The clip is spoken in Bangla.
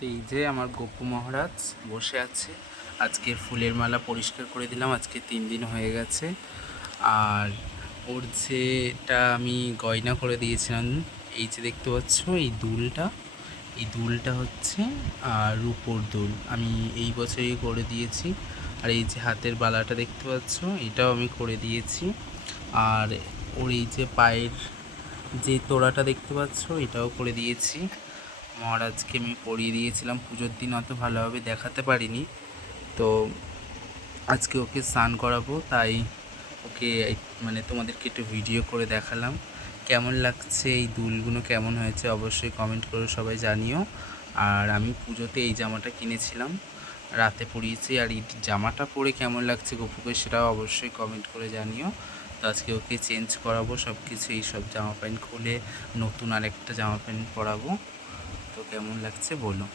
তো এই যে আমার গপু মহারাজ বসে আছে। আজকের ফুলের মালা পরিষ্কার করে দিলাম, আজকে 3 দিন হয়ে গেছে। আর ওর যেটা আমি গয়না করে দিয়েছিলাম, এই যে দেখতে পাচ্ছ এই দুলটা হচ্ছে রূপোর দুল, আমি এই বছরই করে দিয়েছি। আর এই যে হাতের বালাটা দেখতে পাচ্ছ, এটাও আমি করে দিয়েছি। আর ওর এই যে পায়ের যে তোড়াটা দেখতে পাচ্ছ, এটাও করে দিয়েছি। মহারাজকে আমি পরিয়ে দিয়েছিলাম পুজোর দিন, অত ভালোভাবে দেখাতে পারিনি। তো আজকে ওকে স্নান করাবো, তাই ওকে মানে তোমাদেরকে একটু ভিডিও করে দেখালাম। কেমন লাগছে, এই দুলগুলো কেমন হয়েছে অবশ্যই কমেন্ট করে সবাই জানিও। আর আমি পুজোতে এই জামাটা কিনেছিলাম, রাতে পরিয়েছি। আর এই জামাটা পরে কেমন লাগছে গপুকে, সেটাও অবশ্যই কমেন্ট করে জানিও। তো আজকে ওকে চেঞ্জ করাবো সব কিছু, এই সব জামা প্যান্ট খুলে নতুন আরেকটা জামা প্যান্ট পরাবো। তো কেমন লাগছে বলো।